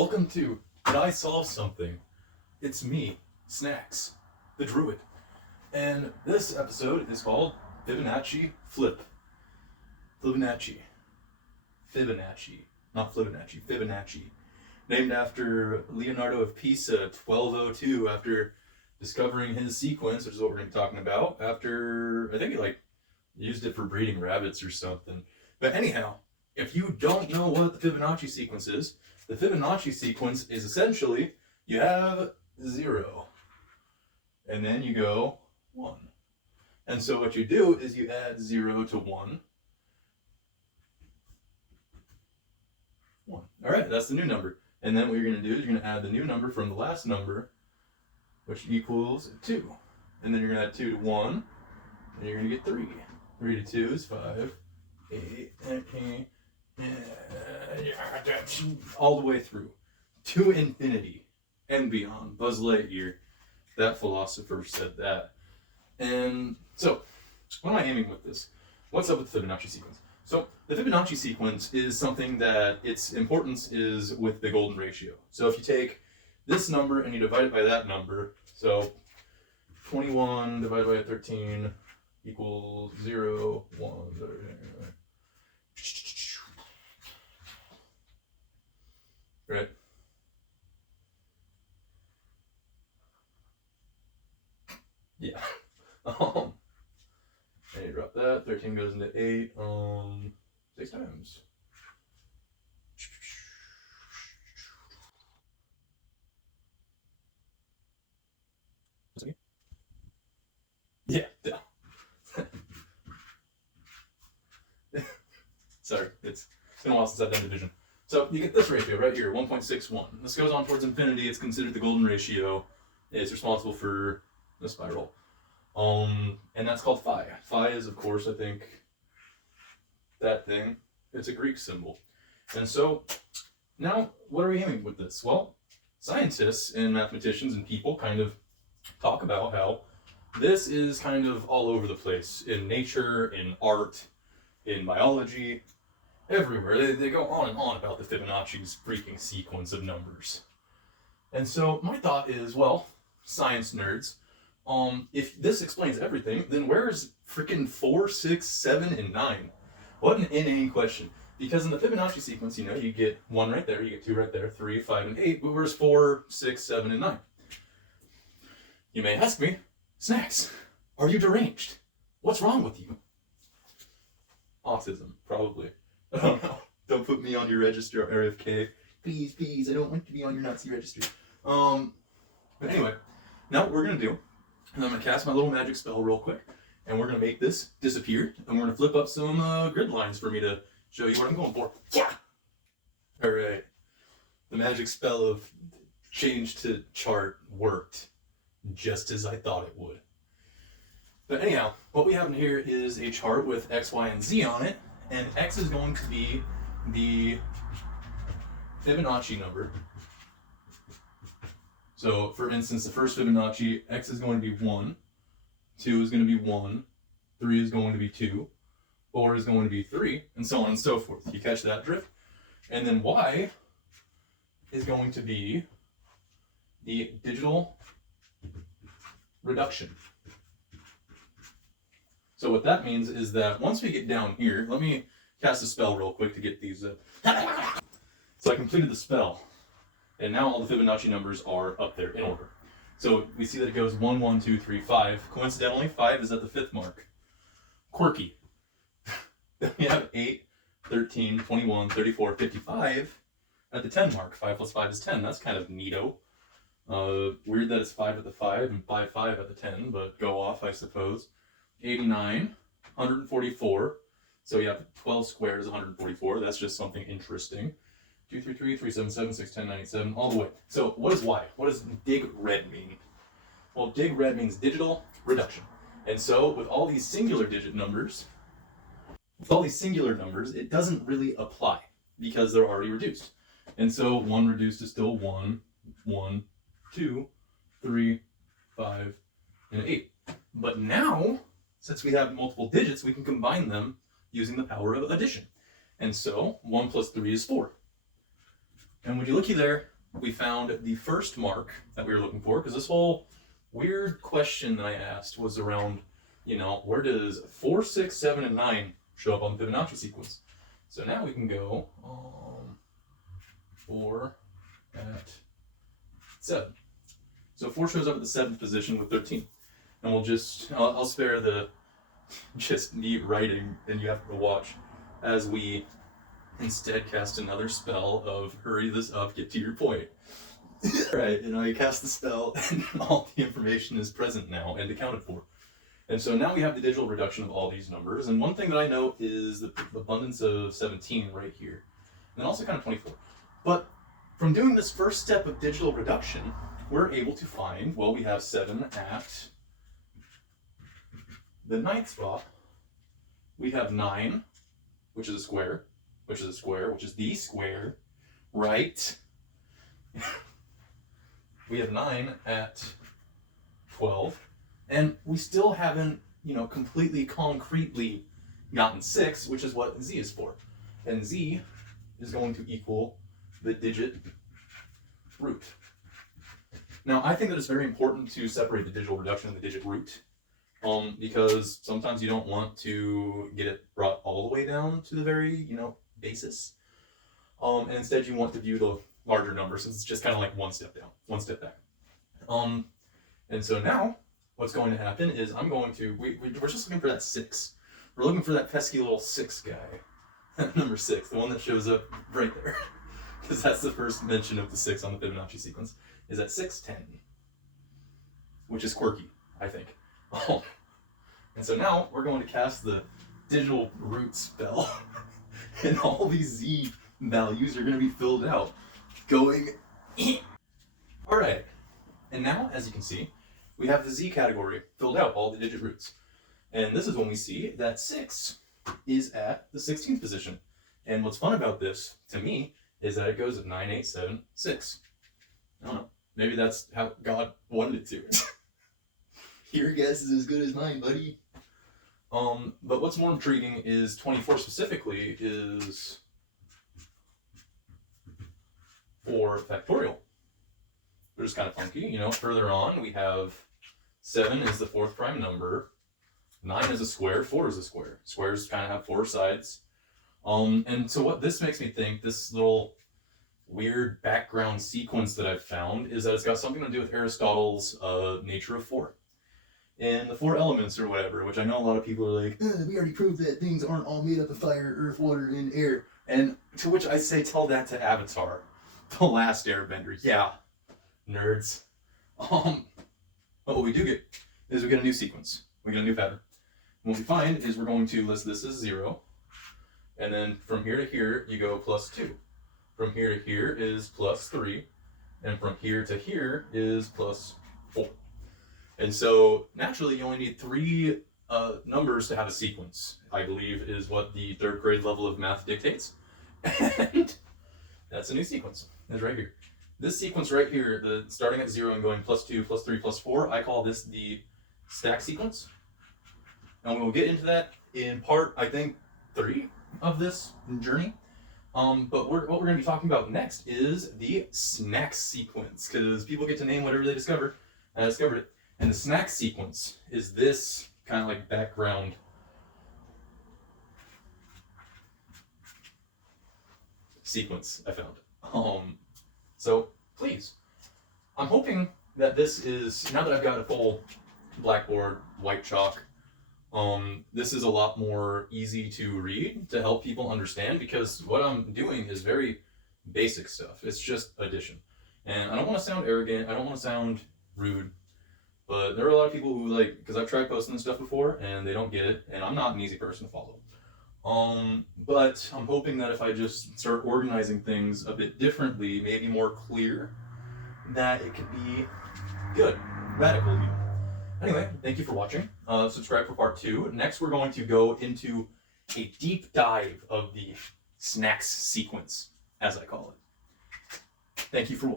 Welcome to Did I Solve Something? It's me, Snacks, the Druid. And this episode is called Fibonacci Flip. Fibonacci. Not Fibonacci, Fibonacci. Named after Leonardo of Pisa, 1202, after discovering his sequence, which is what we're going to be talking about, after, I think he used it for breeding rabbits or something. But anyhow, if you don't know what the Fibonacci sequence is, the Fibonacci sequence is essentially, you have 0, and then you go 1. And so what you do is you add 0 to 1. 1. All right, that's the new number. And then what you're going to do is you're going to add the new number from the last number, which equals 2. And then you're going to add 2 to 1, and you're going to get 3. 3 to 2 is 5, 8, 19, all the way through to infinity and beyond. Buzz Lightyear, that philosopher, said that. And so, what am I aiming with this? What's up with the Fibonacci sequence? So, the Fibonacci sequence is something that its importance is with the golden ratio. So, if you take this number and you divide it by that number, so 21 divided by 13 equals 0, 1, right? Yeah. And you drop that. 13 goes into 8. 6 times. Yeah. Sorry, it's been a while since I've done division. So you get this ratio right here, 1.61. This goes on towards infinity. It's considered the golden ratio. It's responsible for the spiral. And that's called phi. Phi is, of course, I think, that thing. It's a Greek symbol. And so, now, what are we aiming with this? Well, scientists and mathematicians and people kind of talk about how this is kind of all over the place. In nature, in art, in biology, everywhere. They go on and on about the Fibonacci's freaking sequence of numbers. And so, my thought is, well, science nerds, if this explains everything, then where's freaking 4, 6, 7, and 9? What an inane question. Because in the Fibonacci sequence, you get 1 right there, you get 2 right there, 3, 5, and 8, but where's 4, 6, 7, and 9? You may ask me, Snacks, are you deranged? What's wrong with you? Autism, probably. I don't know. Don't put me on your register, RFK. Please, I don't want to be on your Nazi registry. But anyway, now what we're going to do, and I'm going to cast my little magic spell real quick, and we're going to make this disappear, and we're going to flip up some grid lines for me to show you what I'm going for. Yeah! Alright. The magic spell of change to chart worked just as I thought it would. But anyhow, what we have in here is a chart with X, Y, and Z on it, and X is going to be the Fibonacci number. So, for instance, the first Fibonacci, X is going to be 1, 2 is going to be 1, 3 is going to be 2, 4 is going to be 3, and so on and so forth. You catch that drift? And then Y is going to be the digital reduction. So what that means is that once we get down here, let me cast a spell real quick to get these up. So I completed the spell. And now all the Fibonacci numbers are up there in order. So we see that it goes 1, 1, 2, 3, 5. Coincidentally, 5 is at the 5th mark. Quirky. Then we have 8, 13, 21, 34, 55 at the 10 mark. 5 plus 5 is 10. That's kind of neato. Weird that it's 5 at the 5 and 5 at the 10, but go off, I suppose. 89, 144. So you have 12 squared is 144. That's just something interesting. 2, 3, 3, 3, 7, 7, 6, 10, 97, all the way. So what is Y? What does dig red mean? Well, dig red means digital reduction. And so with all these singular digit numbers, it doesn't really apply because they're already reduced. And so 1 reduced is still 1, 1, 2, 3, 5, and 8. But now, since we have multiple digits, we can combine them using the power of addition. And so 1 plus 3 is 4. And would you looky there, we found the first mark that we were looking for, because this whole weird question that I asked was around, where does 4, 6, 7, and 9 show up on the Fibonacci sequence? So now we can go 4 at 7. So 4 shows up at the 7th position with 13. And I'll spare the just neat writing, and you have to watch as we instead cast another spell of hurry this up, get to your point. Right, you cast the spell and all the information is present now and accounted for. And so now we have the digital reduction of all these numbers. And one thing that I know is the abundance of 17 right here. And also kind of 24. But from doing this first step of digital reduction, we're able to find, well, we have 7 at the 9th spot. We have 9, which is a square, which is a square, which is the square, right? We have 9 at 12. And we still haven't, completely concretely gotten 6, which is what z is for. And z is going to equal the digit root. Now, I think that it's very important to separate the digital reduction and the digit root, because sometimes you don't want to get it brought all the way down to the very, basis. And instead you want to view the larger number, since it's just kind of like one step down, one step back. And so now, what's going to happen is we're just looking for that 6. We're looking for that pesky little 6 guy. Number 6, the one that shows up right there. Because that's the first mention of the 6 on the Fibonacci sequence, is at 610. Which is quirky, I think. And so now we're going to cast the digital root spell. And all these z values are going to be filled out. Going... Alright. And now, as you can see, we have the z category filled out, all the digit roots. And this is when we see that 6 is at the 16th position. And what's fun about this, to me, is that it goes at 9, 8, 7, 6. I don't know. Maybe that's how God wanted it to. Your guess is as good as mine, buddy. But what's more intriguing is 24 specifically is for factorial, which is kind of funky. Further on we have 7 is the 4th prime number, 9 is a square, 4 is a square. Squares kind of have 4 sides. And so what this makes me think, this little weird background sequence that I've found, is that it's got something to do with Aristotle's nature of 4. And the 4 elements or whatever, which I know a lot of people are like, we already proved that things aren't all made up of fire, earth, water, and air. And to which I say, tell that to Avatar, the last airbender. Yeah, nerds. But what we do get is we get a new sequence. We get a new pattern. And what we find is we're going to list this as 0. And then from here to here, you go plus 2. From here to here is plus 3. And from here to here is plus 4. And so naturally, you only need 3 numbers to have a sequence, I believe, is what the 3rd grade level of math dictates. And that's a new sequence. It's right here. This sequence right here, starting at 0 and going plus 2, plus 3, plus 4, I call this the stack sequence. And we'll get into that in part, I think, 3 of this journey. But what we're going to be talking about next is the snack sequence, because people get to name whatever they discover. And I discovered it. And the snack sequence is this kind of like background sequence I found. So please, I'm hoping that this is, now that I've got a full blackboard, white chalk, this is a lot more easy to read to help people understand, because what I'm doing is very basic stuff. It's just addition. And I don't want to sound arrogant. I don't want to sound rude. But there are a lot of people who because I've tried posting this stuff before and they don't get it, and I'm not an easy person to follow. But I'm hoping that if I just start organizing things a bit differently, maybe more clear, that it could be good, radical. Anyway, thank you for watching. Subscribe for part 2. Next, we're going to go into a deep dive of the snacks sequence, as I call it. Thank you for watching.